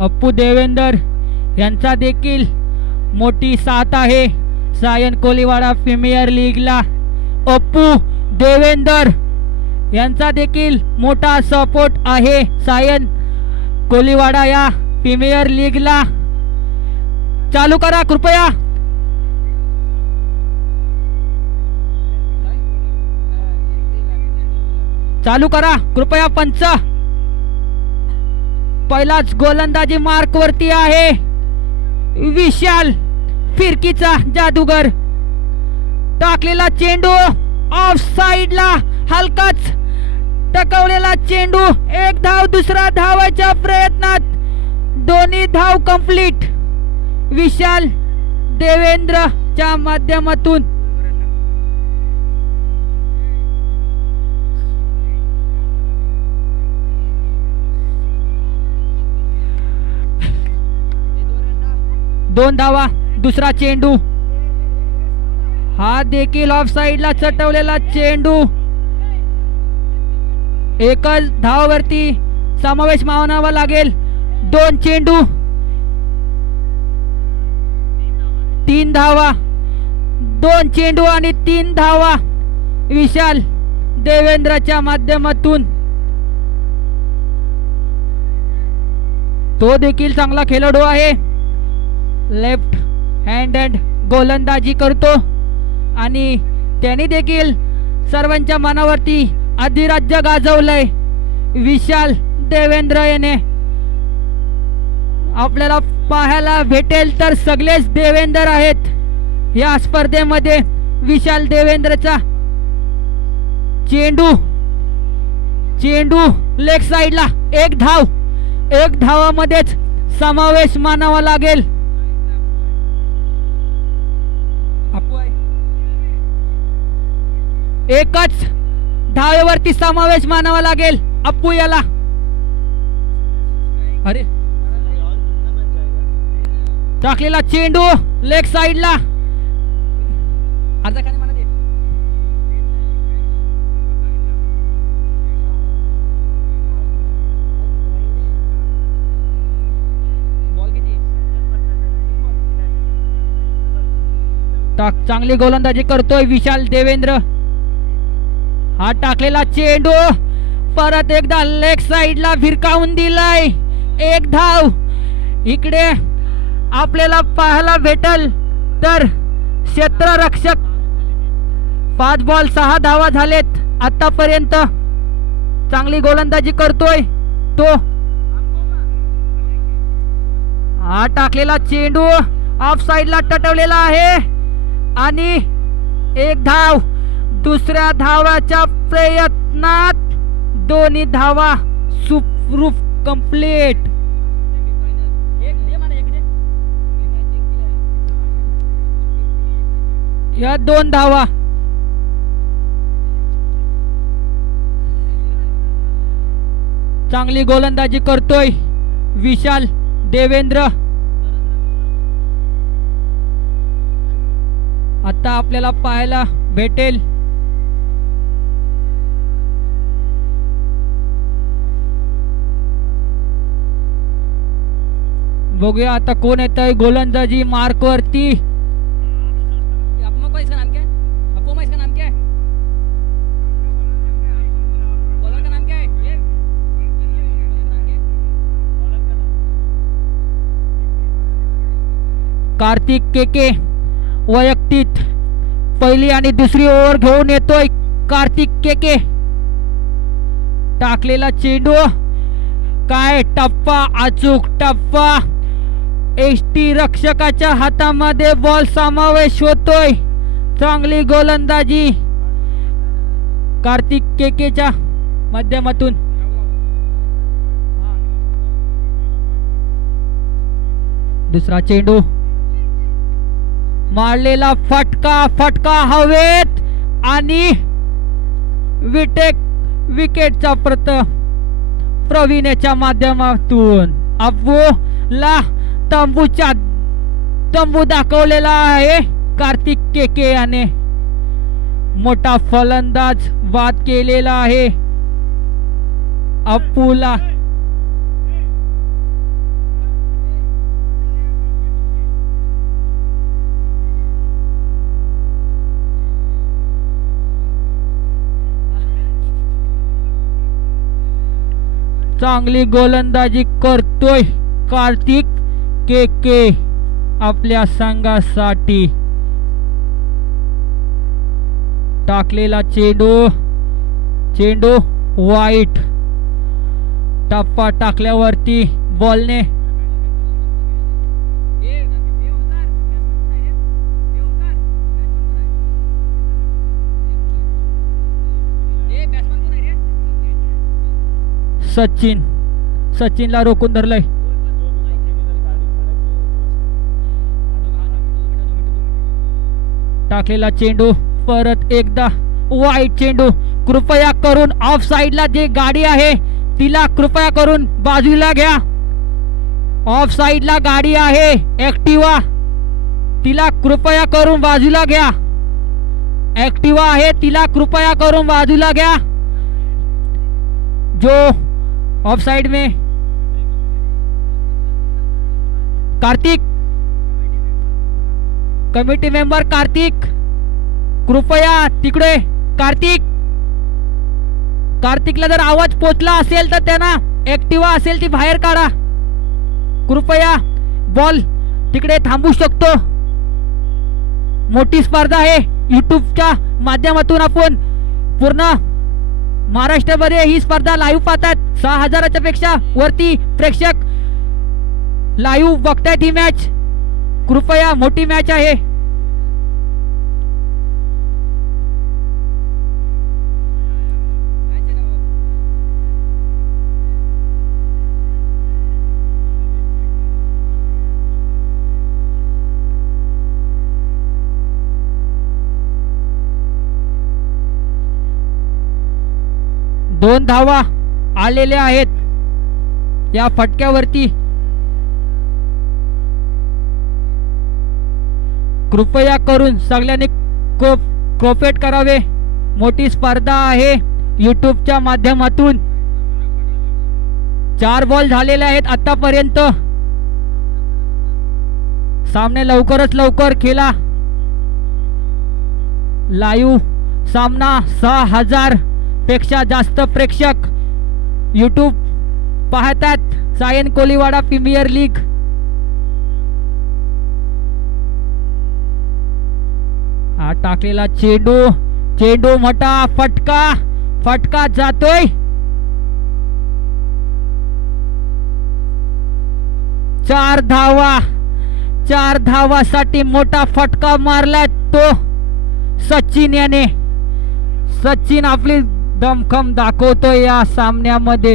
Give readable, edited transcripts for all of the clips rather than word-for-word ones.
अप्पू देवेंदर यांचा देखील मोठी साथ आहे सायन कोलीवाडा प्रीमियर लीगला. अप्पू देवेंदर यांचा देखील मोठा सपोर्ट आहे सायन कोलीवाडा या प्रीमियर लीगला. चालू करा कृपया. चालू करा कृपया. पंच पहिलाच गोलंदाजी मार्क वरती आहे. विशाल फिरकीचा जादूगर. टाकलेला चेंडू ऑफ साइडला हलकाच टकवलेला चेंडू. एक धाव. दुसरा धावाच्या प्रयत्नात दोन्ही धाव कंप्लीट विशाल देवेंद्रच्या माध्यमातून. दोन धावा. दुसरा चेंडू हा देखील ऑफ साइडला चटवलेला चेंडू. एकच धावावरती समावेश मानावा लागेल. दोन चेंडू 3 धावा. 2 चेंडू आणि 3 धावा विशाल देवेंद्रच्या माध्यमातून. तो देखील चांगला खेळाडू आहे. लेफ्ट हँडेड गोलंदाजी करतो आणि त्यांनी देखील सर्वांच्या मनावरती अधिराज्य गाजवलंय. विशाल देवेंद्र याने आपल्याला पाहायला भेटेल तर सगळेच देवेंद्र आहेत या स्पर्धेमध्ये. विशाल देवेंद्रचा चेंडू लेग साइडला. एक धाव. एक धावामध्येच समावेश मानावा लागेल. एकच धावेवरती समावेश मानावा लागेल अप्पू याला. अरे टाकलेला चेंडू लेग साइडला. अर्धा खाने म्हणा दे. चांगली गोलंदाजी करतोय विशाल देवेंद्र. हा टाकलेला चेंडू परत एकदा लेग साइडला भिरकावून दिलाय. एक धाव. इकडे आपल्याला पाहायला भेटल तर क्षेत्ररक्षक 5 बॉल 6 धावा झालेत आतापर्यंत. चांगली गोलंदाजी करतोय तो. हा टाकलेला चेंडू ऑफ साइडला टटवलेला आहे आणि एक धाव. दुसऱ्या धावाच्या प्रयत्नात दोन्ही धावा सुखरूप कंप्लीट. या 2 धावा. चांगली गोलंदाजी करतोय विशाल देवेंद्र. आता आपल्याला पाहायला भेटेल बघूया आता कोण येत आहे गोलंदाजी मार्क वरती. इसका नाम क्या है? अप्पू इसका नाम क्या है? बॉलर का नाम क्या है? कार्तिक केके वैयक्तिक पहिली आणि दुसरी ओव्हर घेऊन येतोय. कार्तिक केके. टाकलेला चेंडू. काय टप्पा. अचूक टप्पा. एसटी रक्षकाच्या हातामध्ये बॉल समावेश होतोय. चांगली गोलंदाजी कार्तिक केकेच्या माध्यमातून. दुसरा चेंडू मारलेला फटका हवेत आणि विकेटचा प्रवीणच्या माध्यमातून अप्पूला तंबू दाखवलेला आहे. कार्तिक केके याने मोठा फलंदाज बाद केलेला आहे अप्पूला. चांगली गोलंदाजी करतोय कार्तिक के आपल्या संघासाठी. टाकलेला चेंडू वाईट. टप्पा टाकल्यावरती बॉलने सचिनला रोखून धरलंय. टाकलेला चेंडू परत एकदा वाईट चेंडू. कृपया करून ऑफ साइडला जे गाडी आहे तिला कृपया करून बाजूला घ्या. ऑफ साइडला गाडी आहे ऍक्टिवा, तिला कृपया करून बाजूला घ्या. ऍक्टिवा आहे तिला कृपया करून बाजूला घ्या. जो ऑफ साइड में कार्तिक, कमिटी मेंबर कार्तिक, कृपया तिकडे कार्तिकला जर आवाज पोचला असेल तर त्यांना ऍक्टिवा असेल ती बाहेर काढा. कृपया बॉल तिकडे थांबू शकतो. मोठी स्पर्धा आहे. युट्यूबच्या माध्यमातून आपण पूर्ण महाराष्ट्रामध्ये ही स्पर्धा लाईव्ह पाहतात. 6000च्या पेक्षा वरती प्रेक्षक लाईव्ह बघतायत ही मॅच. कृपया मोठी मॅच आहे. दोन धावा आलेल्या आहेत या फटक्यावरती. कृपया करून सगळ्यांनी कोऑपरेट करावे. मोठी स्पर्धा आहे युट्यूबच्या माध्यमातून. 4 बॉल झालेले आहेत आतापर्यंत. सामने लवकरच लवकर खेळा. लाईव्ह सामना 6000 पेक्षा जास्त प्रेक्षक यूट्यूब पाहतात. Sion Koliwada premier league. हा टाकलेला चेंडू मोठा फटका जातोय. 4 धावासाठी मोठा फटका मारला तो सचिन याने. सचिन आपली दमखम दाखवतोय या सामन्यामध्ये.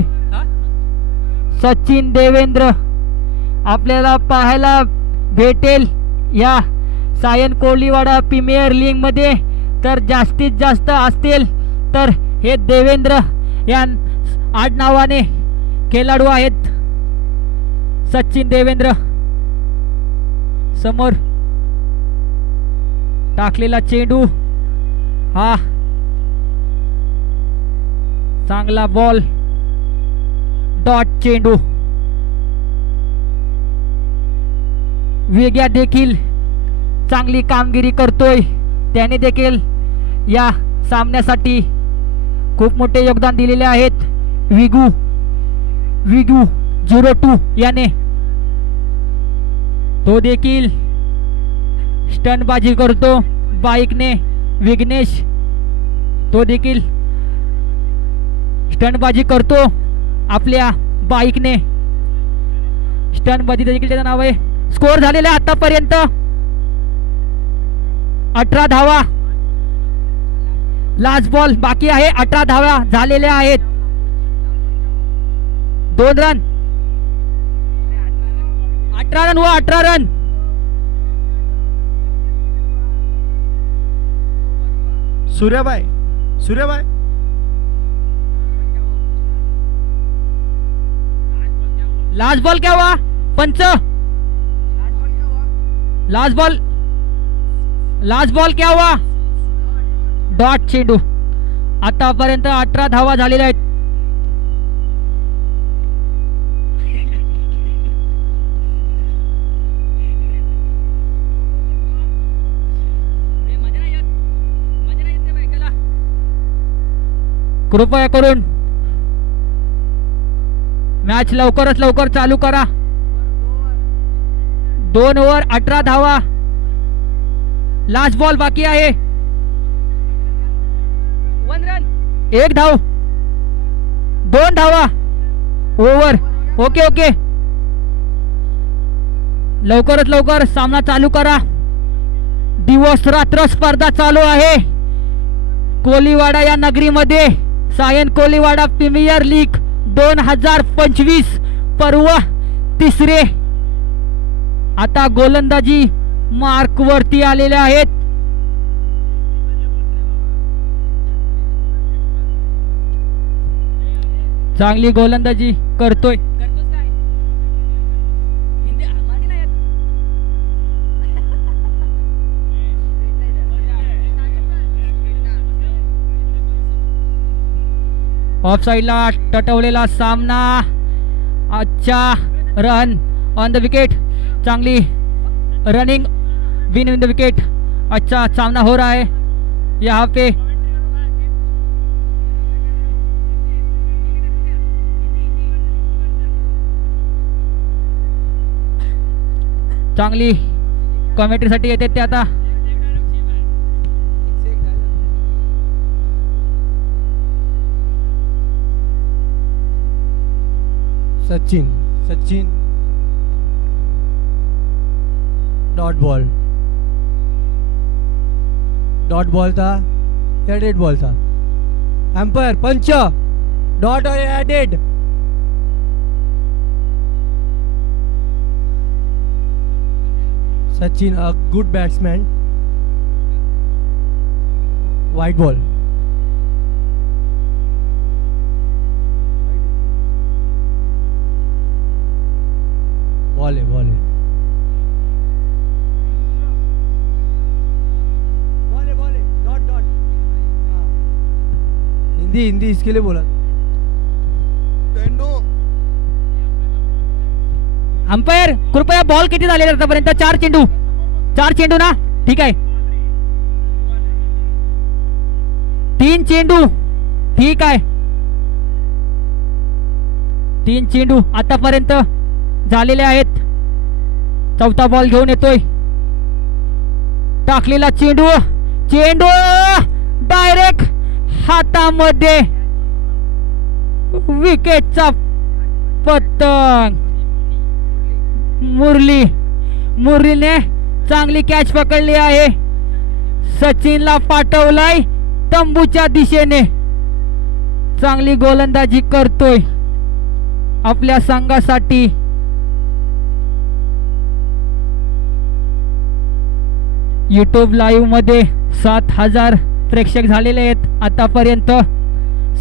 सचिन देवेंद्र आपल्याला पाहायला भेटेल या सायन कोलीवाडा प्रीमियर लीग मध्ये. तर जास्तीत जास्त असतील तर हे देवेंद्र या आडनावाने खेळाडू आहेत. सचिन देवेंद्र समोर टाकलेला चेंडू. हा चांगला बॉल. डॉट चेंडू. वेग्या देखील चांगली कामगिरी करतोय. त्याने देखील या सामन्यासाठी खूप मोठे योगदान दिलेले आहेत. विगू 02 याने तो देखील स्टंटबाजी करतो बाईकने. विघ्नेश तो देखील स्टंटबाजी करतो आपल्या बाईकने. स्टंटबाजी देखील त्याचं नाव आहे. स्कोर झालेला आतापर्यंत 18 धावा. लास्ट बॉल बाकी आहे. 18 धावा झालेल्या आहेत. 2 रन. 18 रन व 18 रन. सूर्याबाई लास्ट बॉल क्या हुआ पंच? लास्ट बॉल क्या हुआ? डॉट चेंडू. आतापर्यंत 18 धावा झालेल्या आहेत. कृपया करून मॅच लवकरच लवकर चालू करा. 2 ओव्हर 18 धावा. लास्ट बॉल बाकी आहे. 1 धाव, 2 धावा. ओव्हर. ओके ओके, लवकरच लवकर सामना चालू करा. दिवस रात्र स्पर्धा चालू आहे कोलीवाडा या नगरीमध्ये. सायन कोलीवाडा प्रीमियर लीग 2025 पर्व 3. आता गोलंदाजी मार्क वरती आलेले आहेत. चांगली गोलंदाजी करतोय. ऑफ साइडला टटवलेला सामना. अच्छा रन ऑन द विकेट. चांगली running, win in the wicket. अच्छा सामना हो रहा है यहाँ पे. चांगली कॉमेंट्रीसाठी येते ते आता. सचिन सचिन डॉट बॉल था या डेड बॉल था? एम्पायर पंच, डॉट और या dead? Sachin a good batsman. White ball. Ball है डॉट. हिंदी इसके लिए बोला. अंपायर कृपया बॉल किती झालेले आतापर्यंत? 4 चेंडू ना? ठीक आहे. 3 चेंडू. ठीक आहे, 3 चेंडू आतापर्यंत झालेले आहेत. 4था बॉल घेऊन येतोय. टाकलेला चेंडू डायरेक्ट हातामध्ये. विकेटचा पतंग. मुरलीने चांगली कॅच पकडली आहे. सचिनला पाठवलाय तंबूच्या दिशेने. चांगली गोलंदाजी करतोय आपल्या संघासाठी. YouTube लाईव्ह मध्ये 7000 प्रेक्षक झालेले आहेत आतापर्यंत.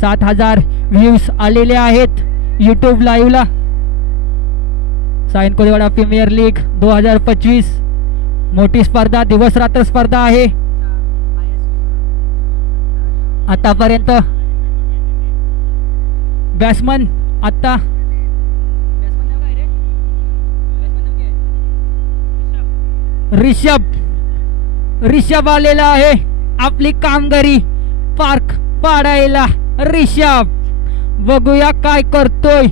7000 व्ह्यूज आलेले आहेत YouTube लाईव्हला. सायन कोलीवाडा प्रीमियर लीग 2025 मोठी स्पर्धा, दिवस रात्र स्पर्धा आहे आतापर्यंत. बॅट्समन आता रिषभ आलेला आहे आपली कामगिरी पार्क पाडायला. रिषभ, बघूया काय करतोय.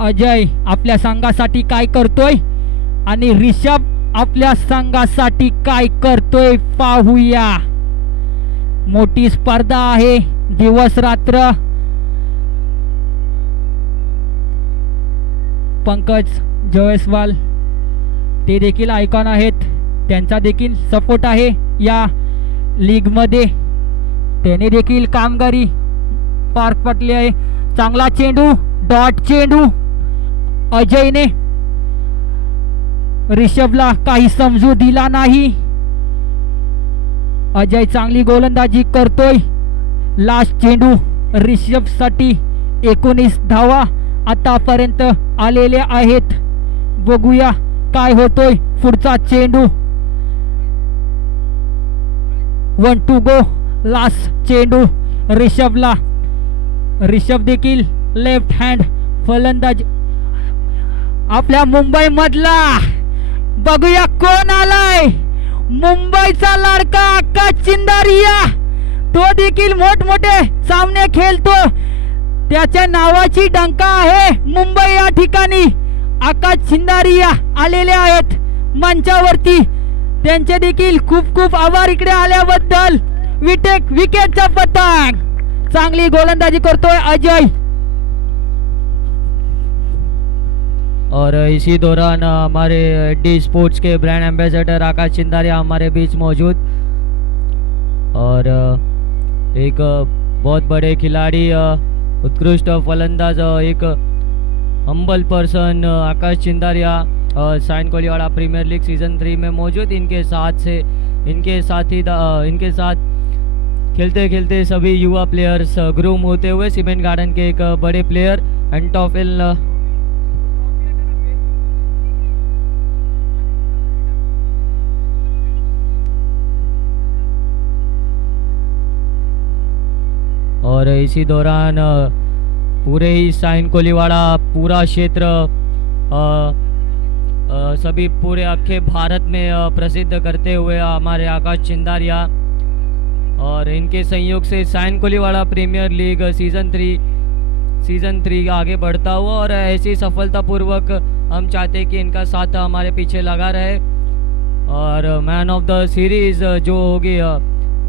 अजय आपल्या संघासाठी काय करतोय आणि रिषभ आपल्या संघासाठी काय करतोय पाहूया. मोठी स्पर्धा आहे दिवस रात्र. पंकज जयस्वाल ते देखील आयकॉन आहेत. त्यांचा देखील सपोर्ट आहे या लीग मध्ये. त्याने देखील कामगिरी पार पडली आहे. चांगला चेंडू, डॉट चेंडू. अजयने रिषभला काही समजू दिला नाही. अजय चांगली गोलंदाजी करतोय. लास्ट चेंडू रिषभ साठी 19 धावा आतापर्यंत आलेले आहेत. बघूया काय होतोय. पुढचा चेंडू. 1 to go. लास्ट चेंडू रिषभला. रिषभ देखील लेफ्ट हँड फलंदाज आपल्या मुंबई मधला. बघूया कोण आलाय. मुंबईचा लाडका आकाश चिंदारिया. तो देखील मोठमोठे सामने खेळतो, त्याच्या नावाची डंका आहे मुंबई. या ठिकाणी आकाश चिंदारिया आलेले आहेत मंचावरती, त्यांचे देखील खूप खूप आभार इकडे आल्याबद्दल. विकेटचा पतंग, चांगली गोलंदाजी करतोय अजय. और इसी दौरान हमारे डी स्पोर्ट्स के ब्रांड एम्बेसडर आकाश चिंदारिया हमारे बीच मौजूद, और एक बहुत बड़े खिलाड़ी, उत्कृष्ट फलंदाज, एक humble person Akash Chindaria Sion Koliwada premier league season 3 में मौजूद. इनके साथ खेलते खेलते सभी युवा प्लेयर्स ग्रूम होते हुए सीमेंट गार्डन के एक बड़े प्लेयर एंटोफिल और इसी दौरान पूरे ही साइन कोलीवाड़ा पूरा क्षेत्र सभी पूरे अखे भारत में प्रसिद्ध करते हुए हमारे आकाश चिंदारिया और इनके संयोग से Sion Koliwada premier league season 3 आगे बढ़ता हुआ, और ऐसी सफलतापूर्वक हम चाहते हैं कि इनका साथ हमारे पीछे लगा रहे. और मैन ऑफ द सीरीज़ जो होगी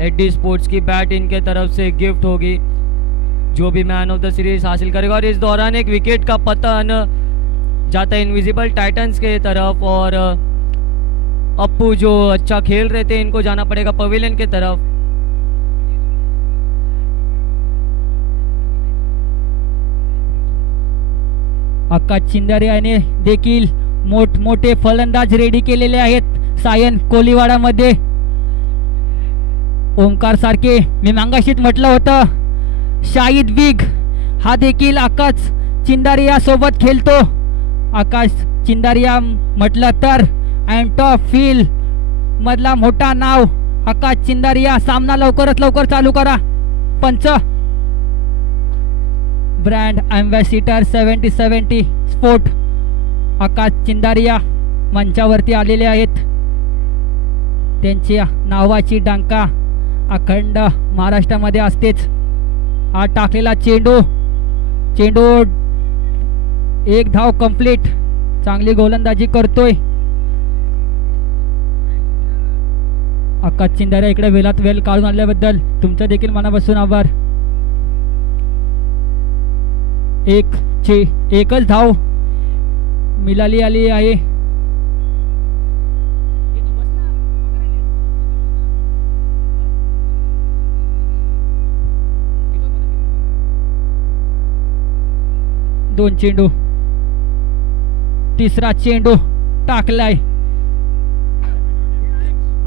एडी स्पोर्ट्स की बैट इनके तरफ से गिफ्ट होगी, जो भी मैन ऑफ द सीरीज हासिल करेगा. और इस दौरान एक विकेट का पतन जाता है इनविजिबल टाइटंस के तरफ, और अप्पू जो अच्छा खेल रहे थे इनको जाना पड़ेगा पवेलियन के तरफ. आकाश चिंदारियाने देखील मोठमोठे फलंदाज रेडी केलेले आहेत सायन कोलीवाडा मध्ये. ओमकार सारखे मी मांगाशीत म्हटलं होतं, शाहिद बिग हा देखील आकाश चिंदारिया सोबत खेळतो. आकाश चिंदारिया म्हटलं तर अँटॉफिल मधला मोठा नाव आकाश चिंदारिया. सामना लवकरात लवकर चालू करा. पंच ब्रँड अँबॅसिडर 7070 स्पोर्ट आकाश चिंदारिया मंचावरती आलेले आहेत. त्यांच्या नावाची डंका अखंड महाराष्ट्रामध्ये असतेच. हा टाकलेला चेंडू एक धाव कंप्लीट. चांगली गोलंदाजी करतोय आकाश चिंदारिया. इकडे वेलात वेल काढून आल्याबद्दल तुमचं देखील मनापासून आभार. एकच धाव मिळाली आली आहे. दोन चेंडू, तिसरा चेंडू टाकलाय,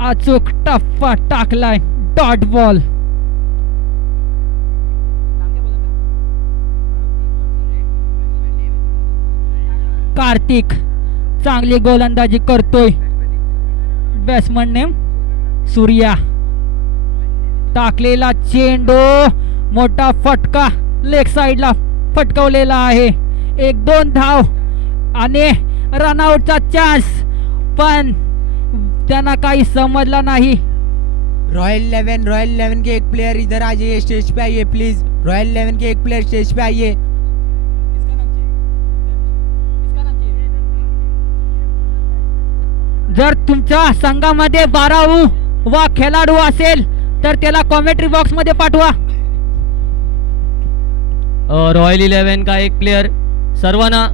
अचूक टप्पा टाकलाय, डॉट बॉल. कार्तिक चांगली गोलंदाजी करतोय. Batsman name Surya. टाकलेला चेंडू मोठा फटका लेग साइडला फटकवलेला आहे. 1-2 धाव आणि रनआउटचा चान्स, पण त्यांना काही समजला नाही. रॉयल 11 के एक प्लेयर इधर आ जाइए, स्टेज पे आइए प्लीज. रॉयल 11 के एक प्लेयर स्टेज पे आइए. जर तुमच्या संघामध्ये 12वा खेळाडू असेल तर त्याला कॉमेंट्री बॉक्स मध्ये पाठवा. रॉयल 11 का एक प्लेयर सरवना,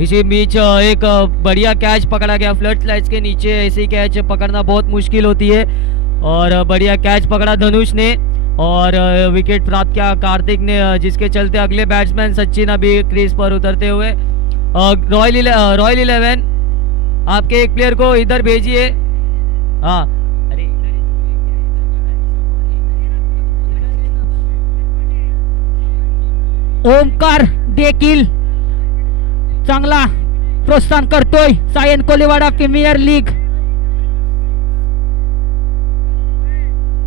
इसी बीच एक बढ़िया कैच पकड़ा गया फ्लड स्लाइड्स के नीचे. ऐसी कैच पकड़ना बहुत मुश्किल होती है, और बढ़िया कैच पकड़ा धनुष ने और विकेट प्राप्त किया कार्तिक ने, जिसके चलते अगले बैट्समैन सचिन अभी क्रीज पर उतरते हुए. रॉयल 11 आपके एक प्लेयर को इधर भेजिए. हाँ, ओमकार देखील चांगला प्रोत्साहन करतोय सायन कोलीवाडा प्रीमियर लीग.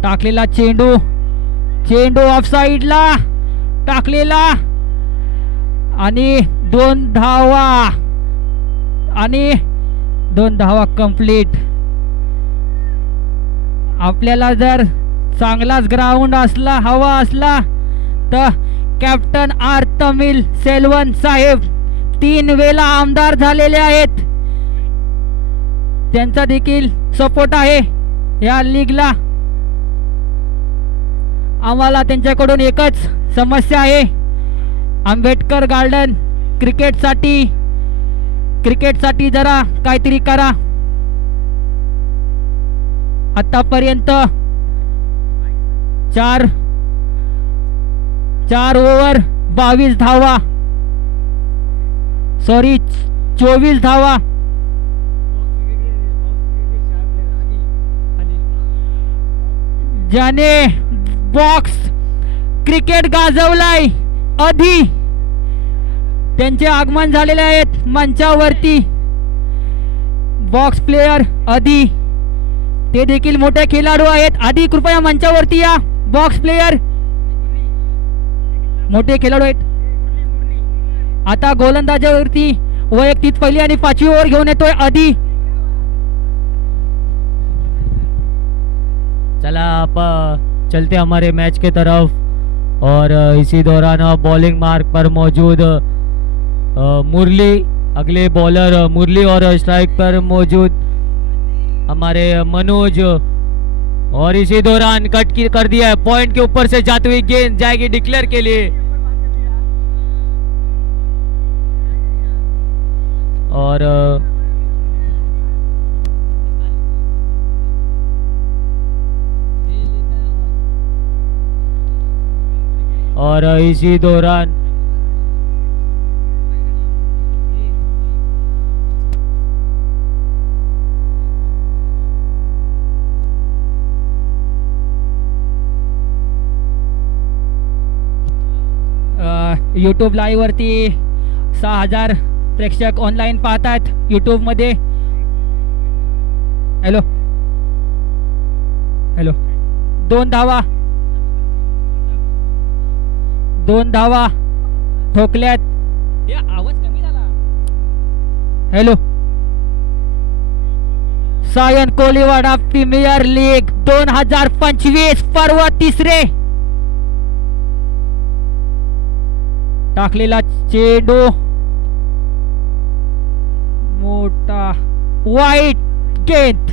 टाकलेला चेंडू ऑफ साइडला टाकलेला आणि 2 धावा कंप्लीट. आपल्याला जर चांगलाच ग्राउंड असला हवा असला तर कॅप्टन आर तमिल सेल्वन साहेब 3 वेळा आमदार झालेले आहेत, त्यांचा देखील सपोर्ट आहे या लीगला. आम्हाला त्यांच्याकडून एकच समस्या आहे, आंबेडकर गार्डन क्रिकेटसाठी जरा काहीतरी करा. आतापर्यंत 4 ओव्हर 22 धावा, सॉरी 24 धावा. ज्याने बॉक्स क्रिकेट गाजवलाय आधी त्यांचे आगमन झालेले आहेत मंचावरती. बॉक्स प्लेयर आधी ते देखील मोठे खेळाडू आहेत. आधी कृपया मंचावरती या. बॉक्स प्लेयर मोठे खेळाडू आहेत. आता गोलंदाजावरती वैयक्तिक पहिली आणि 5वी ओव्हर घेऊन येतोय आधी. चला आप चलते हमारे मैच के तरफ और इसी दौरान बॉलिंग मार्क पर मौजूद मुरली, अगले बॉलर मुरली और स्ट्राइक पर मौजूद हमारे मनोज, और इसी दौरान कट कर दिया है. पॉइंट के ऊपर से जाती हुई गेंद जाएगी डिक्लेयर के लिए और इसी दौरान यूट्यूब लाईव्ह वरती 6000 प्रेक्षक ऑनलाईन पाहतात यूट्यूब मध्ये. हॅलो 2 धावा ठोकल्यात. आवाज कमी झाला. Hello Sion Koliwada premier league 2025 पर्व 3. टाकलेला चेंडू मोठा वाईट गेंद,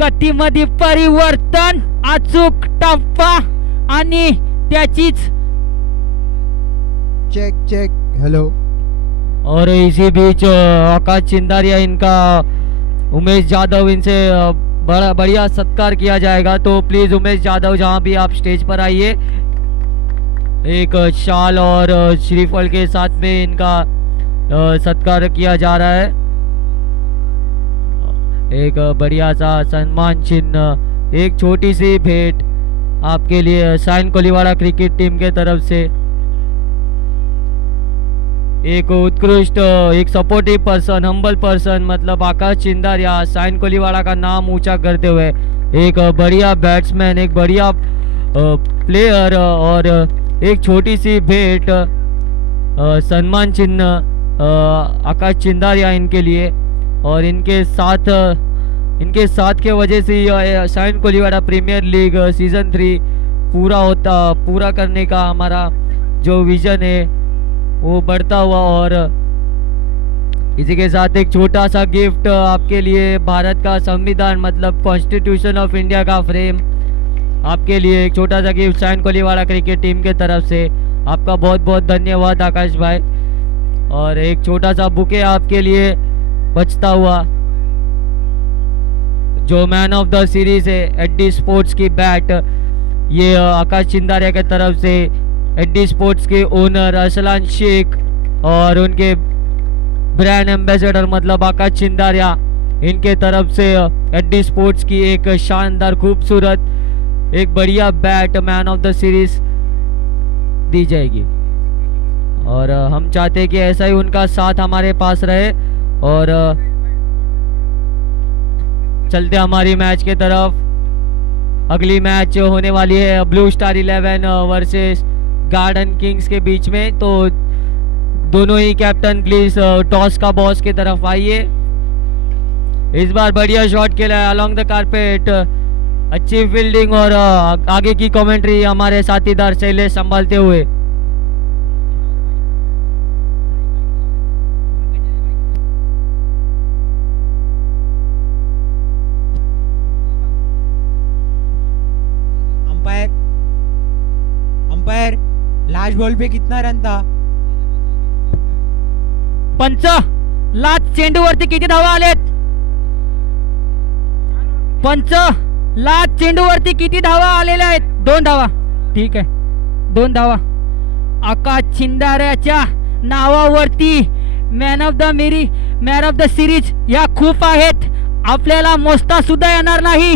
गतीमध्ये परिवर्तन, अचूक टप्पा आणि त्याचीच चेक हेलो. और इसी बीच आकाश चिंदारिया इनका उमेश जाधव इनसे बड़ा बढ़िया सत्कार किया जाएगा. तो प्लीज उमेश जाधव जहां भी आप स्टेज पर आइए, एक शाल और श्रीफल के साथ में इनका सत्कार किया जा रहा है. एक बढ़िया सा सम्मान चिन्ह, एक छोटी सी भेंट आपके लिए साइन कोलीवाड़ा क्रिकेट टीम के तरफ से. एक उत्कृष्ट, एक सपोर्टिव पर्सन, हम्बल पर्सन मतलब आकाश चिंदारिया साइन कोलीवाड़ा का नाम ऊंचा करते हुए एक बढ़िया बैट्समैन, एक बढ़िया प्लेयर और एक छोटी सी भेंट सम्मान चिन्ह आकाश चिंदारिया इनके लिए. और इनके साथ के वजह से Sion Koliwada premier league season 3 पूरा करने का हमारा जो विजन है वो बढ़ता हुआ. और इसी के साथ एक छोटा सा गिफ्ट आपके लिए, भारत का संविधान मतलब कॉन्स्टिट्यूशन ऑफ इंडिया का फ्रेम आपके लिए, एक छोटा सा gift Sion Koliwada cricket team के तरफ से. आपका बहुत बहुत धन्यवाद आकाश भाई. और एक छोटा सा बुके आपके लिए बचता हुआ, जो मैन ऑफ द सीरीज है एडी स्पोर्ट्स की बैट, ये आकाश चिंदारिया के तरफ से एडी स्पोर्ट्स के ओनर अरसलान शेख और उनके ब्रांड एम्बेसडर मतलब आकाश चिंदारिया, इनके तरफ से एडी स्पोर्ट्स की एक शानदार खूबसूरत एक बढ़िया bat man of the series दी जाएगी. और हम चाहते हैं कि ऐसा ही उनका साथ हमारे पास रहे. और चलते हमारी मैच के तरफ. अगली मैच होने वाली है blue star 11 versus garden kings के बीच में. तो दोनों ही कैप्टन प्लीज टॉस का बॉस की तरफ आइए. इस बार बढ़िया शॉट खेला है अलोंग द कारपेट. अच्छी फील्डिंग और आगे की कमेंट्री हमारे साथीदार शैलेश संभालते हुए। अंपायर अंपायर लास्ट बॉल पे कितना रन था? पंच, लास्ट चेंडूवरती किती धावा आलेत? पंच, लास्ट चेंडूवरती किती धावा आलेल्या आहेत? 2 धावा. ठीक आहे, 2 धावा. आकाश चिंदाऱ्याच्या नावावरती मॅन ऑफ द सिरीज या खूप आहेत, आपल्याला मोजता सुद्धा येणार नाही.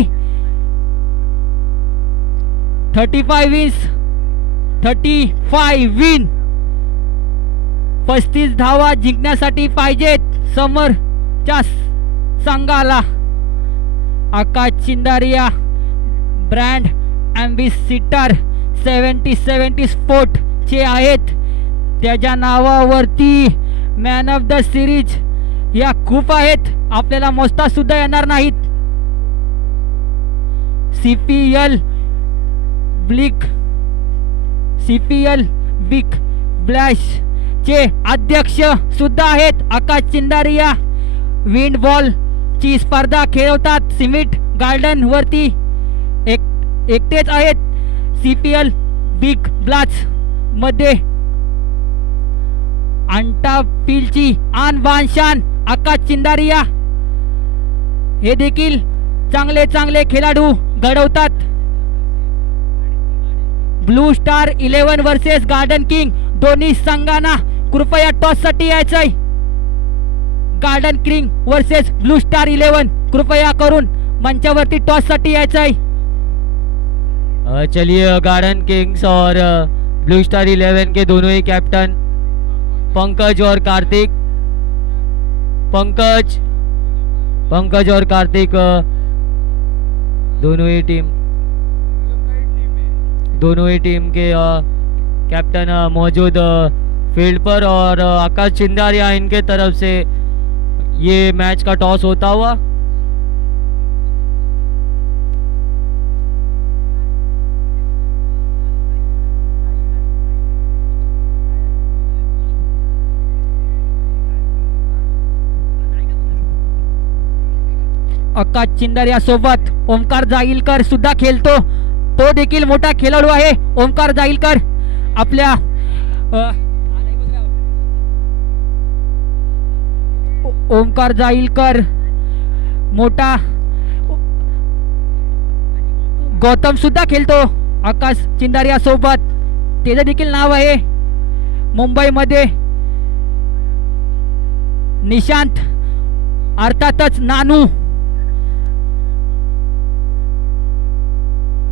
35 विन, 35 धावा जिंकण्यासाठी पाहिजेत समोरच्या संघाला. आकाश चिंदारिया ब्रँड ॲम्बेसिडर 70 स्पोर्ट चे आहेत, त्याच्या नावावरती मॅन ऑफ द सिरीज या खूप आहेत, आपल्याला मोजता सुद्धा येणार नाहीत. CPL बिग ब्लॅश चे अध्यक्ष सुद्धा आहेत आकाश चिंदारिया. विंड बॉल ची स्पर्धा खेळवतात सिमेंट गार्डन वरती, एकटेच आहेत CPL बिग ब्लॅश मध्ये. अंटाफिलची आन बान शान आकाश चिंदारिया, हे देखील चांगले खेळाडू घडवतात. Blue star 11 versus garden king, दोन्ही संघांना कृपया टॉस साठी यायचंय. Garden king versus blue star 11, कृपया करून मंचावरती टॉस साठी यायचंय. चलिए, गार्डन किंग्स और ब्लू स्टार 11 के दोनों ही कैप्टन पंकज और कार्तिक, पंकज और कार्तिक दोनों ही टीम के कैप्टन मौजूद फील्ड पर, और आकाश चिंदारिया इनके तरफ से ये मैच का टॉस होता हुआ. आकाश चिंदारिया सोबत ओमकार जाईलकर सुद्धा खेळतो, तो देखील मोठा खेळाडू आहे. ओमकार जाईलकर आपल्या ओमकार जाईलकर मोठा. गौतम सुद्धा खेळतो आकाश चिंदारिया सोबत, त्याचं देखील नाव आहे. मुंबईमध्ये निशांत, अर्थातच नानू,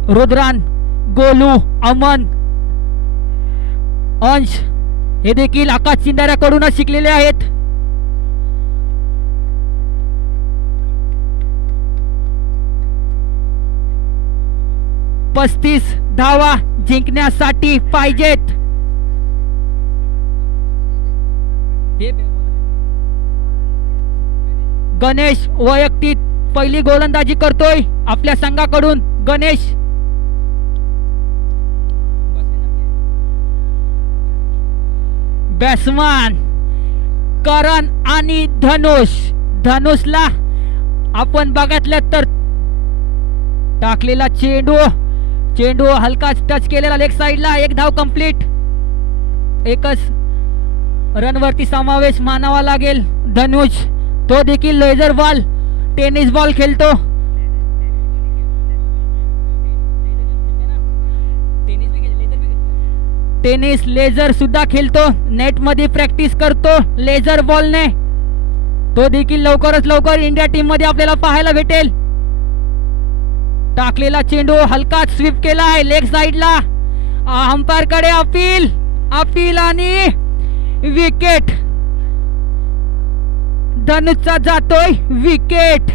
रुद्रान, गोलू, अमन, अंश हे देखील आकाश चिंदाऱ्याकडूनच शिकलेले आहेत. पस्तीस धावा जिंकण्यासाठी पाहिजेत. गणेश वैयक्तिक पहिली गोलंदाजी करतोय आपल्या संघाकडून. गणेश बॅट्समॅन करण आणि धनुषला आपण बघितलं तर टाकलेला चेंडू हलका टच केलेला लेग साइडला, 1 धाव कंप्लीट. एकच रनवरती समावेश मानावा लागेल. धनुष तो देखील लेझर बॉल, टेनिस बॉल खेळतो. टेनिस लेझर सुद्धा खेळतो, नेट मध्ये प्रॅक्टिस करतो लेझर बॉलने. तो देखील लवकरच लवकर इंडिया टीम मध्ये आपल्याला पाहायला भेटेल. टाकलेला चेंडू हलका स्वीप केला आहे लेग साइडला. अंपायर कडे अपील आणि विकेट. धनुषचा जातोय विकेट.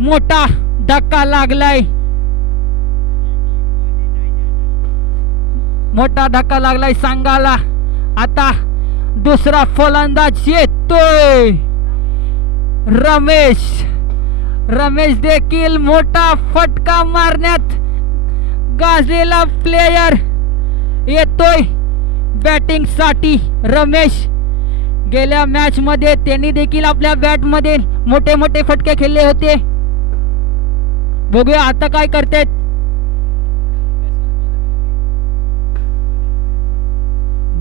मोठा धक्का लागलाय, संघाला. आता दुसरा फलंदाज येतोय, रमेश देखील मोठा फटका मारण्यात गाजलेला प्लेयर येतोय बॅटिंग साठी. रमेश गेल्या मॅच मध्ये त्यांनी देखील आपल्या बॅट मध्ये मोठे मोठे फटके खेळले होते. बघूया आता काय करतायत.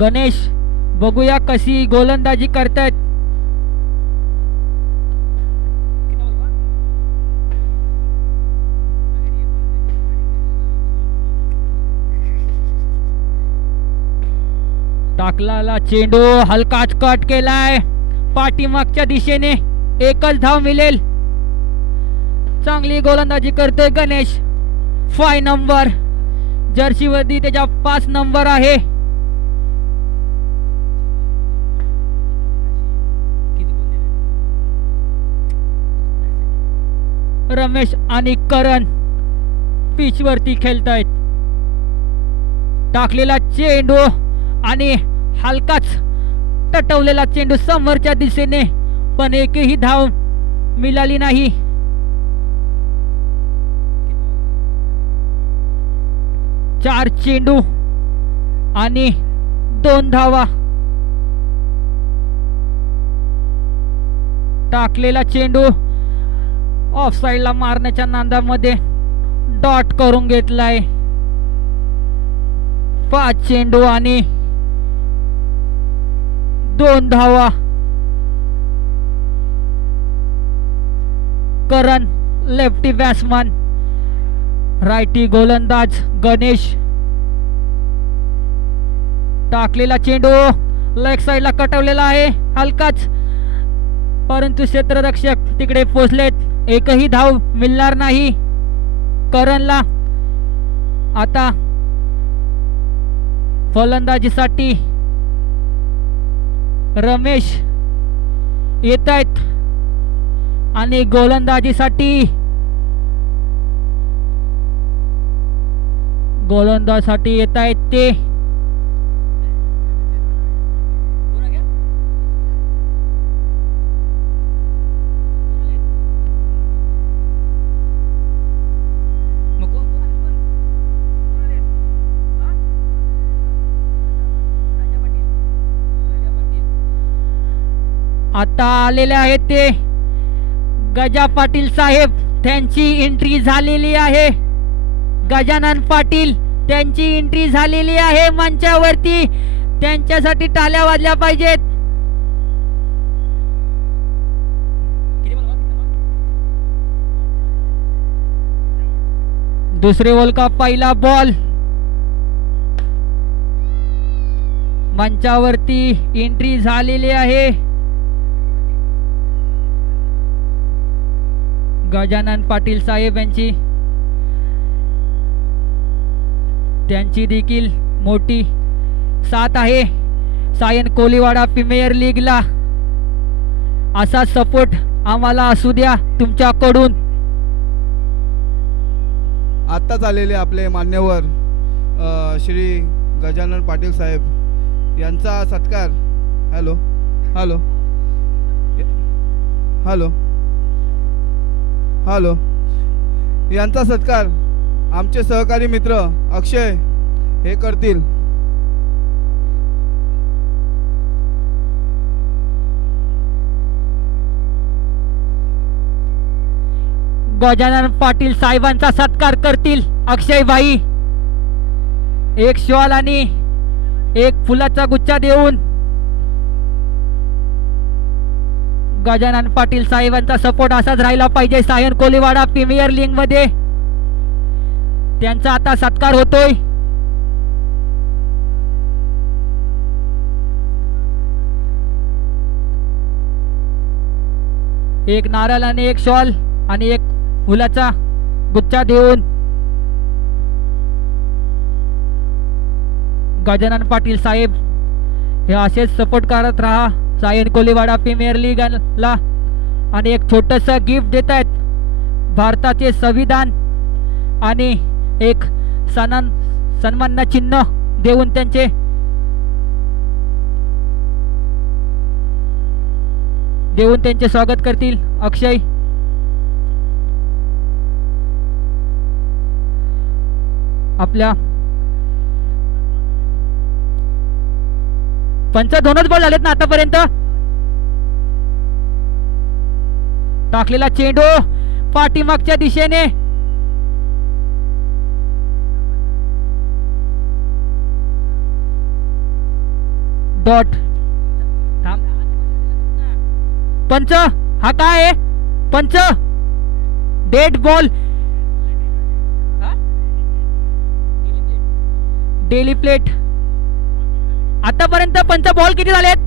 गणेश बघूया कशी गोलंदाजी करतायत. टाकलेला चेंडू हलकाच कट केलाय पाठीमागच्या दिशेने. एकच धाव मिळेल. चांगली गोलंदाजी करतोय गणेश. 5 नंबर जर्सी वरती त्याच्या 5 नंबर आहे. रमेश आणि करण पिच वरती खेळतायत. टाकलेला चेंडू आणि हलकाच टटवलेला चेंडू समोरच्या दिशेने, पण एकही धाव मिळाली नाही. चार चेंडू आणि 2 धावा. टाकलेला चेंडू ऑफ साइडला मारण्याच्या नांदामध्ये डॉट करून घेतलाय. 5 चेंडू आणि 2 धावा. करण लेफ्टी बॅट्समन, रायटी गोलंदाज गणेश. टाकलेला चेंडू लेग साइडला कटवलेला आहे हलकाच, परंतु क्षेत्ररक्षक तिकडे पोहोचलेत. एकही धाव मिळणार नाही करणला. आता फलंदाजीसाठी रमेश येत आहेत आणि गोलंदाजीसाठी येत आहेत ते आता आलेले आहेत ते गजा पाटील साहेब. त्यांची एंट्री झालेली आहे. गजानन पाटील त्यांची एंट्री झालेली आहे मंचावरती. त्यांच्यासाठी टाळ्या वाजल्या पाहिजेत. दुसरे बॉल का पहिला बॉल. मंचावरती एंट्री झालेली आहे गजानन पाटील साहेब यांची. त्यांची देखील मोठी साथ आहे सायन कोलीवाडा प्रीमियर लीगला. असा सपोर्ट आम्हाला असू द्या तुमच्याकडून. आत्ताच आलेले आपले मान्यवर श्री गजानन पाटील साहेब यांचा सत्कार. हॅलो हॅलो हॅलो हॅलो यांचा सत्कार आमचे सहकारी मित्र अक्षय हे करतील. गजानन पाटील साहेबांचा सत्कार करतील अक्षय भाई. एक शॉल आणि एक फुलाचा गुच्छा देऊन गजानन पाटील साहेबांचा सपोर्ट असाच राहिला पाहिजे सायन कोलीवाडा प्रीमियर लीग मध्ये. त्यांचा आता सत्कार होतोय. एक नारळ आणि एक शॉल आणि एक फुलाचा गुच्छा देऊन गजानन पाटील साहेब हे असेच सपोर्ट करत राहा सायन कोलीवाडा प्रीमियर लीगला. आणि एक छोटस गिफ्ट देत आहेत भारताचे संविधान आणि एक सन्मान चिन्ह देऊन त्यांचे स्वागत करतील अक्षय. आपल्या पंच 2च बॉल झालेत ना आतापर्यंत. टाकलेला चेंडू पाठीमागच्या दिशेने. डॉट. पंच हा काय आहे पंच? Dead ball. Daily plate. आतापर्यंत पंच बॉल किती झालेत?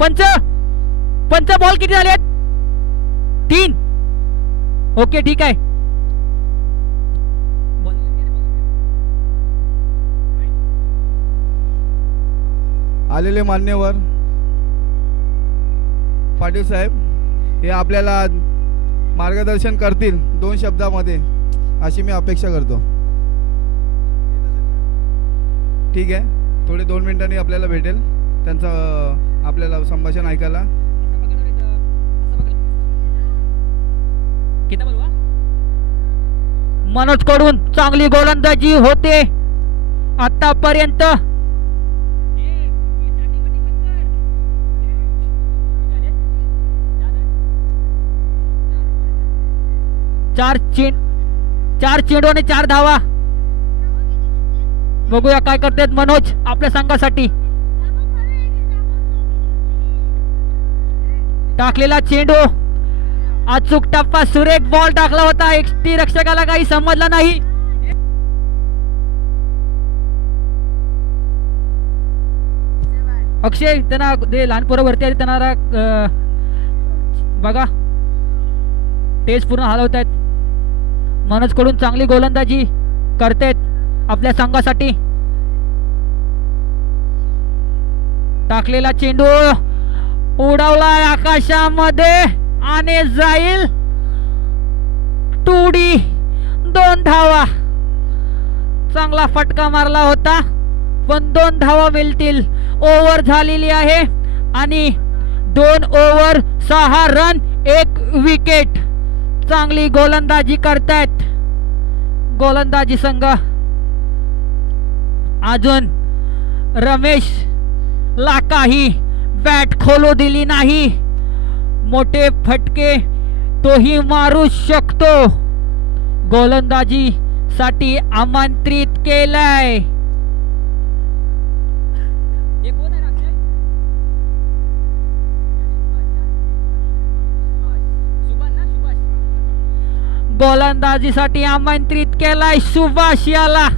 पंच बॉल किती झालेत? 3. ओके ठीक आहे. आलेले मान्यवर पाटील साहेब हे आपल्याला मार्गदर्शन करतील 2 शब्दामध्ये, अशी मी अपेक्षा करतो. ठीक आहे, थोडे 2 मिनिटांनी आपल्याला भेटेल त्यांचं आपल्याला संभाषण ऐकायला. मनोज कडून चांगली गोलंदाजी होते आतापर्यंत. चार चेंडू आणि 4 धावा. बघूया काय करतात मनोज आपल्या संघासाठी. टाकलेला चेंडू अचूक टप्पा. सुरेख बॉल टाकला होता. एक्सटी रक्षकाला काही समजला नाही. अक्षय त्यांना ते लहान पोरं वरती आली त्यांना बघा तेच पूर्ण हलवत आहेत. मनोज कडून चांगली गोलंदाजी करतेत आपल्या संघासाठी. टाकलेला चेंडू उडवलाय आकाशामध्ये आणि जाईल 2D. 2 धावा. चांगला फटका मारला होता पण 2 धावा मिळतील. ओव्हर झालेली आहे आणि 2 ओव्हर 6 रन 1 विकेट. चांगली गोलंदाजी करतायत गोलंदाजी संघ. अजून रमेश ला काही बॅट खोलू दिली नाही. मोठे फटके तोही मारू शकतो. गोलंदाजी साठी आमंत्रित केलाय. गोलंदाजीसाठी आमंत्रित केलाय सुभाष याला.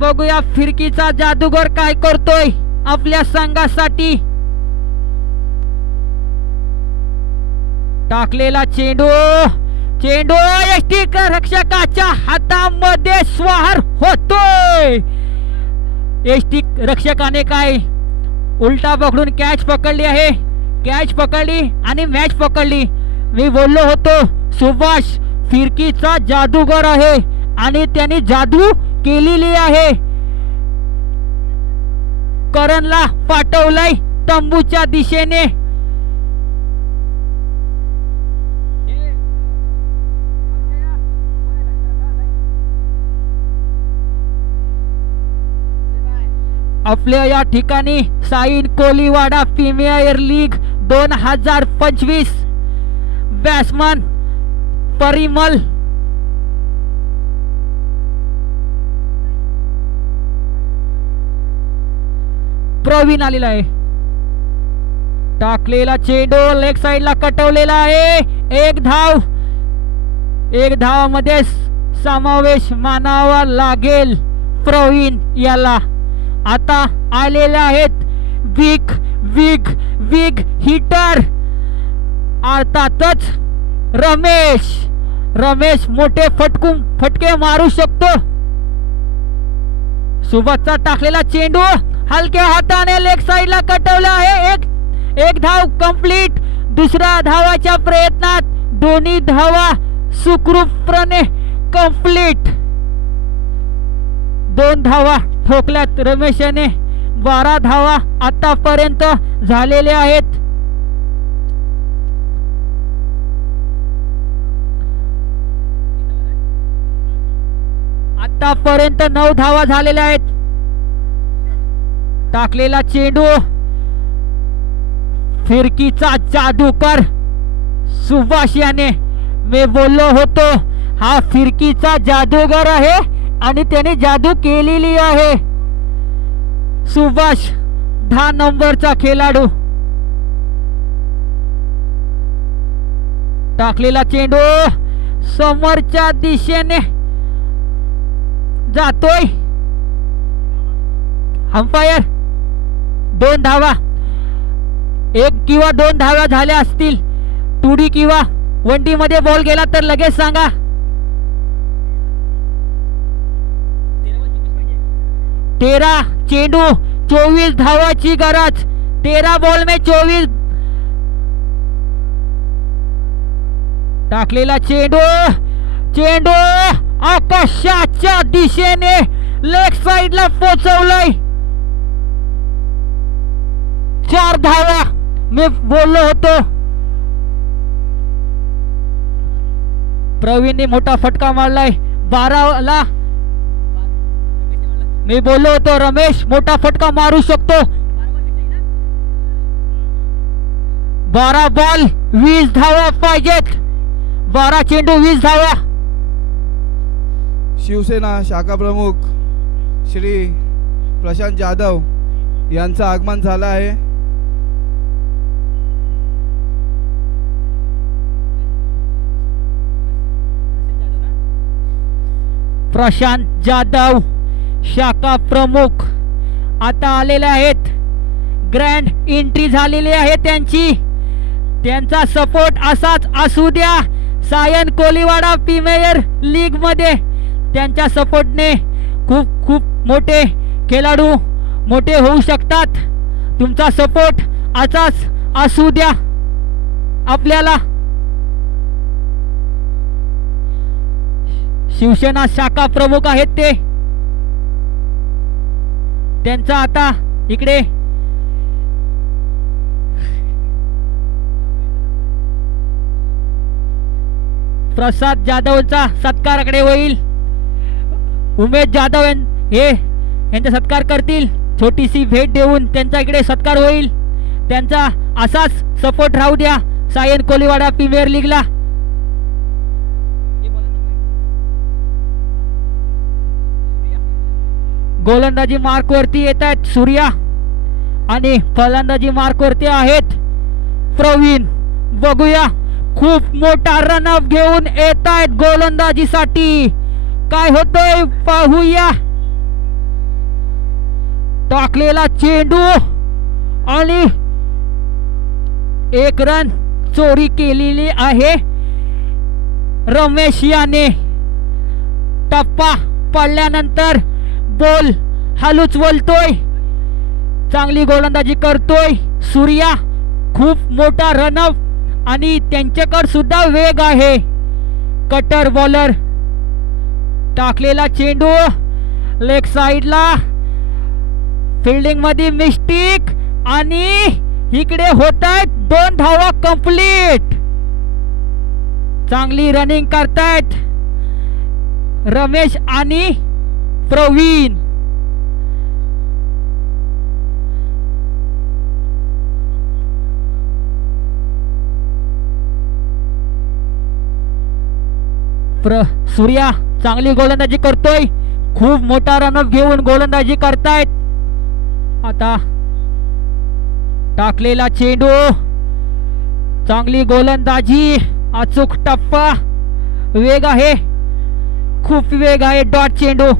बघूया फिरकीचा जादूगर काय करतोय आपल्या संघासाठी. टाकलेला चेंडू एसटी रक्षकाच्या हातामध्ये स्वार होतोय. एसटी रक्षकाने काय उलटा पकडून कॅच पकडली आहे. कॅच पकडली आणि मॅच पकडली. मी बोललो होतो सुभाष फिरकीचा जादूगर आहे आणि त्यांनी जादू केलेली आहे. करणला पाठवलाय तंबूच्या दिशेने. आपल्या या ठिकाणी Sion Koliwada premier league 2025 batsman Parimal Pravin आलेला आहे. टाकलेला चेंडू लेग साइडला कटवलेला आहे. 1 धाव. 1 धावामध्ये समावेश मानावा लागेल प्रवीण याला. आता आलेले आहेत बिग हिटर अर्थातच रमेश मोठे फटके मारू शकतो. सुभाषचा टाकलेला चेंडू हलक्या हाताने लेग साइडला कटवला आहे. एक धाव कंप्लीट. दुसऱ्या धावाच्या प्रयत्नात दोन्ही धावा सुखरूपपणे कंप्लीट. 2 धावा ठोकल्यात रमेशने. 12 धावा आतापर्यंत झालेल्या आहेत. आतापर्यंत 9 धावा झालेल्या आहेत. टाकलेला चेंडू फिरकीचा जादूकर सुभाष याने, मी बोललो होतो हा फिरकीचा जादूगर आहे आणि त्याने जादू केलेली आहे. सुभाष 10 नंबरचा खेळाडू. टाकलेला चेंडू समोरच्या दिशेने जातोय. अंपायर 2 धावा, 1 किंवा 2 धावा झाल्या असतील. 2D किंवा 1D मध्ये बॉल गेला तर लगेच सांगा. 13 चेंडू 24 धावाची गरज. 13 बॉल में 24. टाकलेला चेंडू चेंडू आकाशाच्या दिशेने लेग साइडला पोचवलंय. 4 धावा. मी बोललो होतो प्रवीणने मोठा फटका मारलाय. 12 ला मी बोललो होतो रमेश मोठा फटका मारू शकतो. 12 बॉल 20 धावा पाहिजेत. 12 चेंडू 20 धावा. शिवसेना शाखा प्रमुख श्री प्रशांत जाधव यांचं आगमन झालं आहे. प्रशांत जाधव शाखा प्रमुख आता आलेले आहेत. ग्रँड एंट्री झालेली आहे त्यांची. त्यांचा सपोर्ट असाच असू द्या. सायन कोलीवाडा प्रीमियर लीग मध्ये त्यांच्या सपोर्टने खूप खूप मोठे खेळाडू मोठे होऊ शकतात. तुमचा सपोर्ट असाच असू द्या आपल्याला. शिवसेना शाखा प्रमुख आहेत ते. त्यांचा आता इकडे प्रसाद जाधवचा सत्काराकडे होईल. उमेश जाधव हे यांचा सत्कार करतील. छोटीशी भेट देऊन त्यांचा इकडे सत्कार होईल. त्यांचा असाच सपोर्ट राहू द्या सायन कोलीवाडा प्रीमियर लीगला. गोलंदाजी मार्क वरती येत आहेत सूर्या आणि फलंदाजी मार्क वरती आहेत प्रवीण. बघूया खूप मोठा रनअप घेऊन येत आहेत गोलंदाजीसाठी. काय होतंय पाहूया. टाकलेला चेंडू आणि 1 रन चोरी केलेली आहे रमेश याने. टप्पा पडल्यानंतर बॉल हलूच वळतोय. चांगली गोलंदाजी करतोय सूर्या. खूप मोठा रनअप आणि त्यांच्याकडे सुद्धा वेग आहे. Cutter bowler. टाकलेला चेंडू लेग साइडला. फिल्डिंग मध्ये मिस्टेक आणि इकडे होत आहेत 2 धावा कंप्लीट. चांगली रनिंग करतायत रमेश आणि प्रवीण. सूर्या चांगली गोलंदाजी करतोय. खूप मोठा रनअप घेऊन गोलंदाजी करतायत. आता टाकलेला चेंडू चांगली गोलंदाजी. अचूक टप्पा. वेग आहे खूप वेग आहे. डॉट चेंडू.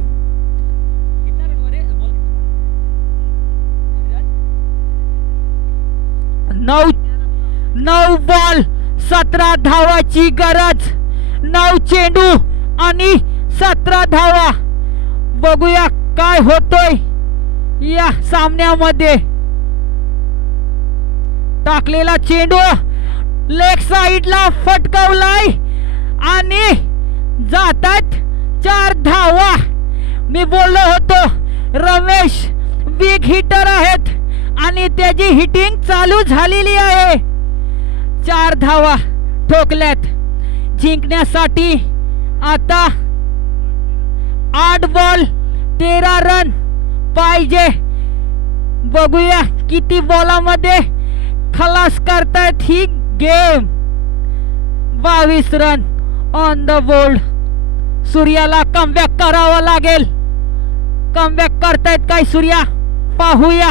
9 बॉल 17 धावाची गरज. 9 चेंडू आणि 17 धावा. बघूया काय होतोय या सामन्यामध्ये. टाकलेला चेंडू लेग साइडला फटकावलाय आणि जातात 4 धावा. मी बोललो होतो रमेश बिग हिटर आहेत आणि त्याची हिटिंग चालू झालेली आहे. 4 धावा ठोकल्यात. जिंकण्यासाठी आता 8 बॉल 13 रन पाहिजे. बघूया किती बॉलामध्ये खलास करतायत ही game. 22 run on the board. सूर्याला कमबॅक करावा लागेल. कमबॅक करतायत काय सूर्या? पाहूया.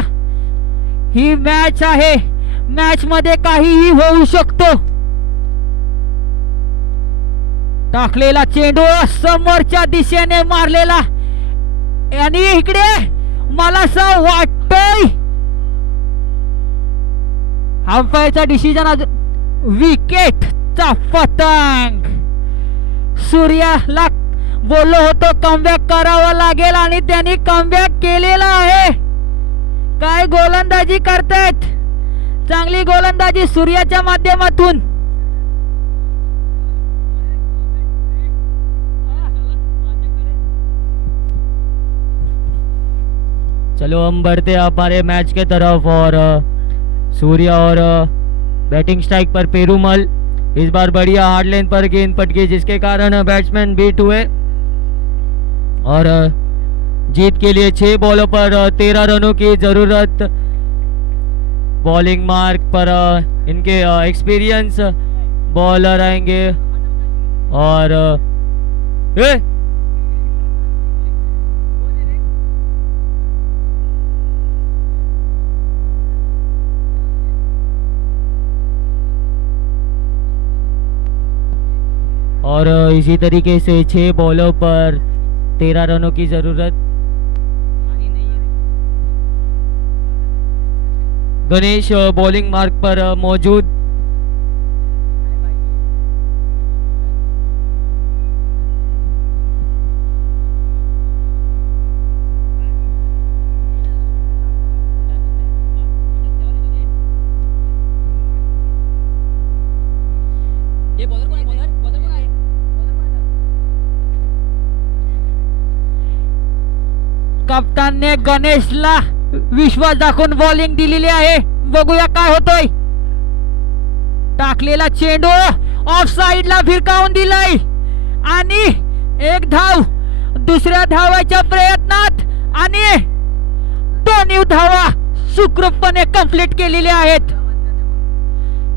ही मॅच आहे. मॅच मध्ये काहीही होऊ शकतो. टाकलेला चेंडू समोरच्या दिशेने मारलेला आणि इकडे मला असं वाटतंय अंपायरचा डिसिजन. विकेटचा पतंग. सूर्याला बोललो होतो कमबॅक करावा लागेल आणि त्यांनी कमबॅक केलेला आहे. काय गोलंदाजी करतायत. चांगली गोलंदाजी सूर्याच्या माध्यमातून. चलो हम बढ़ते हैं हमारे मैच के तरफ और सूर्या और बैटिंग स्ट्राइक पर पेरूमल. इस बार बढ़िया हार्ड लाइन पर गेंद पटकी जिसके कारण बैट्समैन बीट हुए और जीत के लिए 6 बॉलों पर 13 रनों की जरूरत. बॉलिंग मार्क पर इनके एक्सपीरियंस बॉलर आएंगे और और इसी तरीके से 6 बॉलों पर 13 रनों की जरूरत. गणेश बॉलिंग मार्क पर मौजूद. कप्तानने गणेशला विश्वास दाखवून बॉलिंग दिलेली आहे. बघूया काय होतोय. टाकलेला चेंडू ऑफ साइडला भिरकावून दिलाय आणि एक धाव. दुसऱ्या धावाच्या प्रयत्नात आणि 2 धावा सुखरूपपणे कंप्लीट केलेल्या आहेत.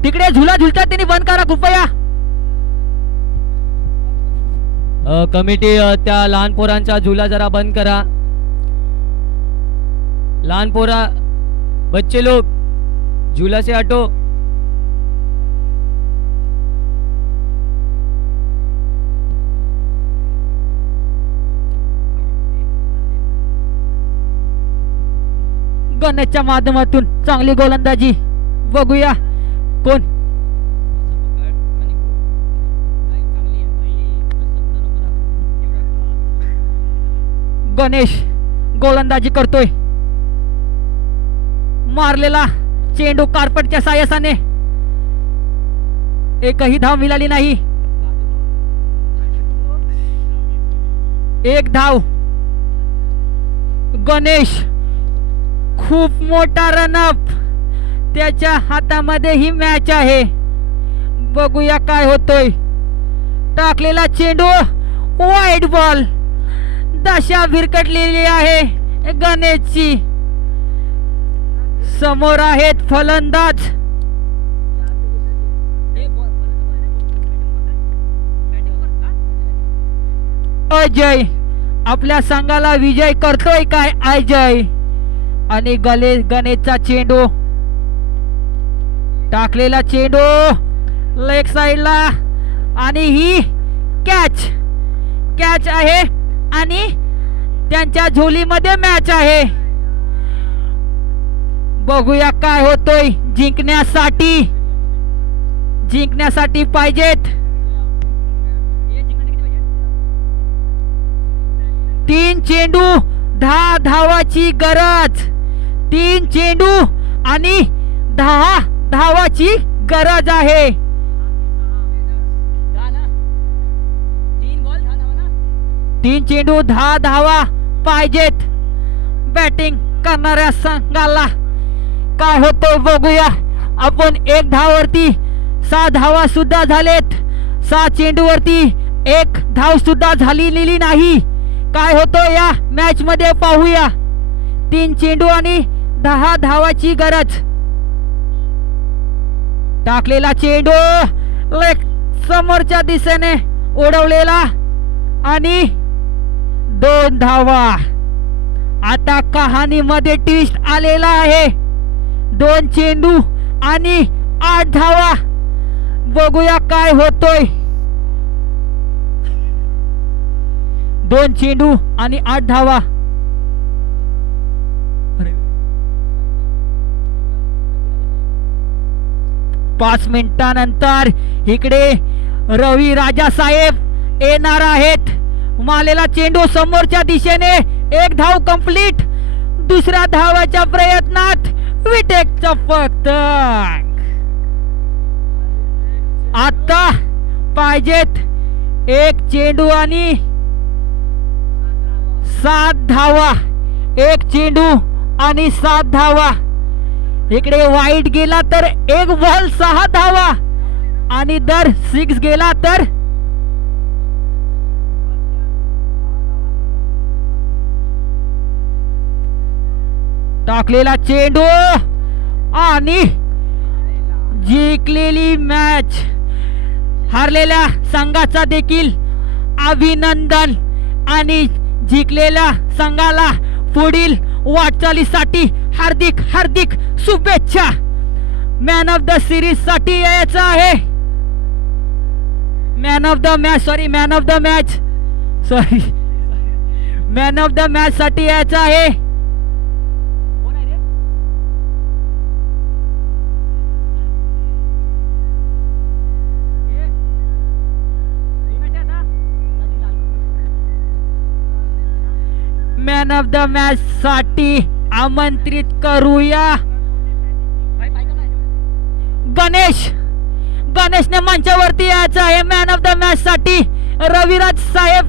तिकडे झुला झुलता त्यांनी बंद करा कृपया. कमिटी त्या लहान पोरांचा झुला जरा बंद करा. लहान पोरा बच्चे लोग झूला से हटो. गणेशच्या माध्यमातून चांगली गोलंदाजी. बघूया कोण. गणेश गोलंदाजी करतोय. मारलेला चेंडू कार्पेटच्या साहाय्याने एकही धाव मिळाली नाही. 1 धाव. गणेश खूप मोठा रनअप. त्याच्या हातामध्ये ही मॅच आहे. बघूया काय होतोय. टाकलेला चेंडू वाईड बॉल. दशा भिरकटलेली आहे गणेशची. समोर आहेत फलंदाज. अजय आपल्या संघाला विजय करतोय काय अजय. आणि गणेशचा चेंडू. टाकलेला चेंडू लेग साइडला आणि ही कॅच आहे आणि त्यांच्या झोलीमध्ये मॅच आहे. बघूया काय होतोय. जिंकण्यासाठी पाहिजेत 3 चेंडू 10 धावाची गरज. 3 चेंडू आणि 10 धावाची गरज आहे. 3 चेंडू 10 धावा पाहिजेत बॅटिंग करणाऱ्या संघाला. काय होतंय बघूया आपण. 1 धावावरती 6 धावा सुद्धा झालेत. 6 चेंडूवरती 1 धाव सुद्धा झालेली नाही. काय होतं या मॅच मध्ये पाहूया. 3 चेंडू आणि 10 धावाची गरज. टाकलेला चेंडू समोरच्या दिशेने उडवलेला आणि 2 धावा. आता कहाणीमध्ये ट्विस्ट आलेला आहे. 2 चेंडू आणि 8 धावा. बघूया काय होतोय. 2 चेंडू आणि 8 धावा. 5 मिनिटांनंतर इकडे रवी राजा साहेब येणार आहेत. मालेला चेंडू समोरच्या दिशेने. 1 धाव कंप्लीट. दुसऱ्या धावाच्या प्रयत्नात विटेकचा फटका. आता पाहिजेत 1 चेंडू आणि 7 धावा. 1 चेंडू आणि 7 धावा. इकडे वाईट गेला तर 1 बॉल 6 धावा आणि जर 6 गेला तर टाकलेला चेंडू आणि जिंकलेली मॅच. हारलेल्या संघाचा देखील अभिनंदन आणि जिंकलेल्या संघाला पुढील वाटचालीसाठी हार्दिक हार्दिक शुभेच्छा. मॅन ऑफ द सिरीज साठी यायचं आहे. मॅन ऑफ द मॅच साठी यायचं आहे. मॅन ऑफ द मॅच साठी आमंत्रित करूया गणेशने मंचावरती यायचं आहे. मॅन ऑफ द मॅच साठी रविराज साहेब.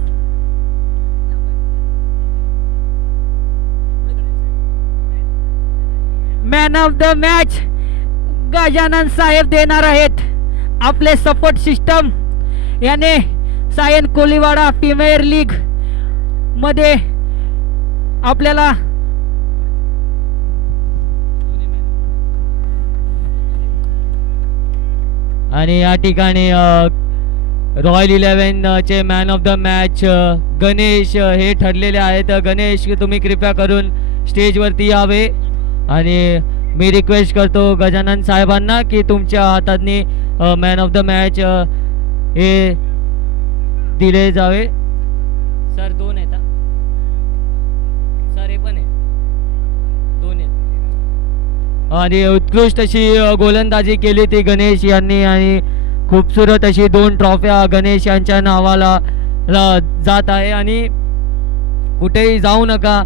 Man of the match Gajanan साहेब देणार आहेत. आपले सपोर्ट सिस्टम याने सायन कोलीवाडा प्रीमियर लीग मध्ये आपल्याला आणि या ठिकाणी रॉयल 11 चे man of the match Ganesh हे ठरलेले आहेत. गणेश तुम्ही कृपया करून स्टेजवरती यावे आणि मी रिक्वेस्ट करतो गजानन साहेबांना की तुमच्या हातातनी मॅन ऑफ द मॅच हे दिले जावे. सर 2 आहेत सर, हे पण आहे 2 आहेत. आणि उत्कृष्ट अशी गोलंदाजी केली ती गणेश यांनी आणि खूपसूरत अशी 2 ट्रॉफ्या गणेश यांच्या नावाला जात आहे. आणि कुठेही जाऊ नका,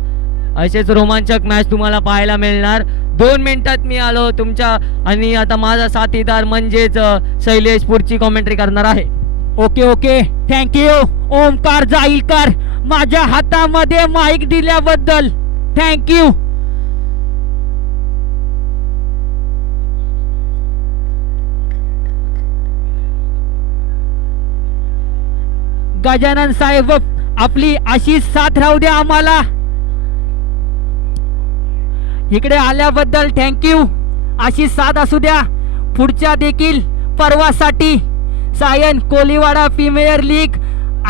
असेच रोमांचक मॅच तुम्हाला पाहायला मिळणार. 2 मिनिटात मी आलो तुमच्या आणि आता माझा साथीदार म्हणजेच शैलेश पुढची कॉमेंट्री करणार आहे. Okay thank you Omkar Jailkar. माझ्या हातामध्ये माईक दिल्याबद्दल थँक्यू. गजानन साहेब आपली अशीच साथ राहू द्या आम्हाला. इकडे आल्याबद्दल थँक्यू. अशी साथ असू द्या पुढच्या देखील पर्वासाठी. सायन कोलीवाडा प्रीमियर लीग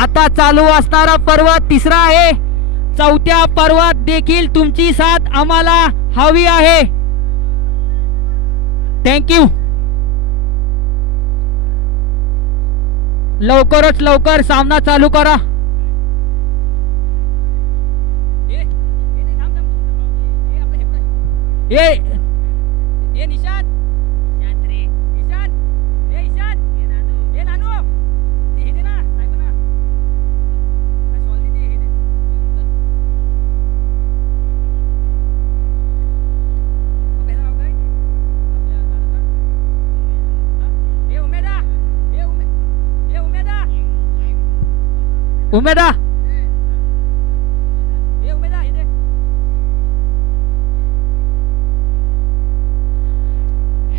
आता चालू असणारा पर्व 3रा आहे. 4थ्या पर्वात देखील तुमची साथ आम्हाला हवी आहे. थँक्यू. लवकरच लवकर सामना चालू करा. ये निशांत उमेदा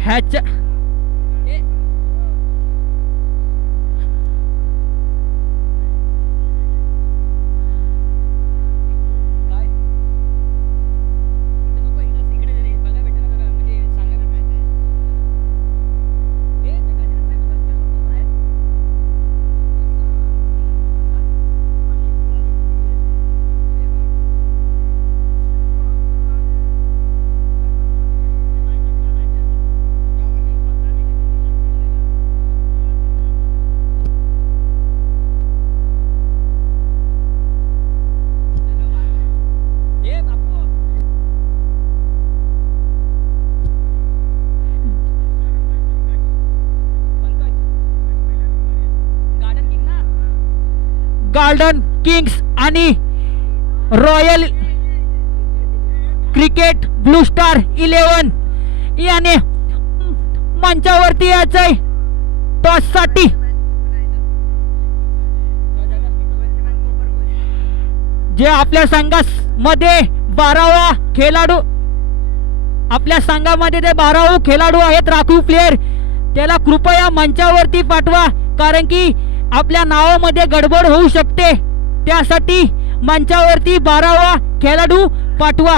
ह्याच्या गोल्डन किंग्स आणि रॉयल क्रिकेट ब्लू स्टार 11 याने मंचावरती यायचंय टॉस साठी. जे आपल्या संघामध्ये 12वा खेळाडू, आपल्या संघामध्ये जे 12 खेळाडू आहेत राखीव प्लेयर, त्याला कृपया मंचावरती पाठवा, कारण की आपल्या नावामध्ये गडबड होऊ शकते. त्यासाठी मंचावरती 12वा खेळाडू पाठवा.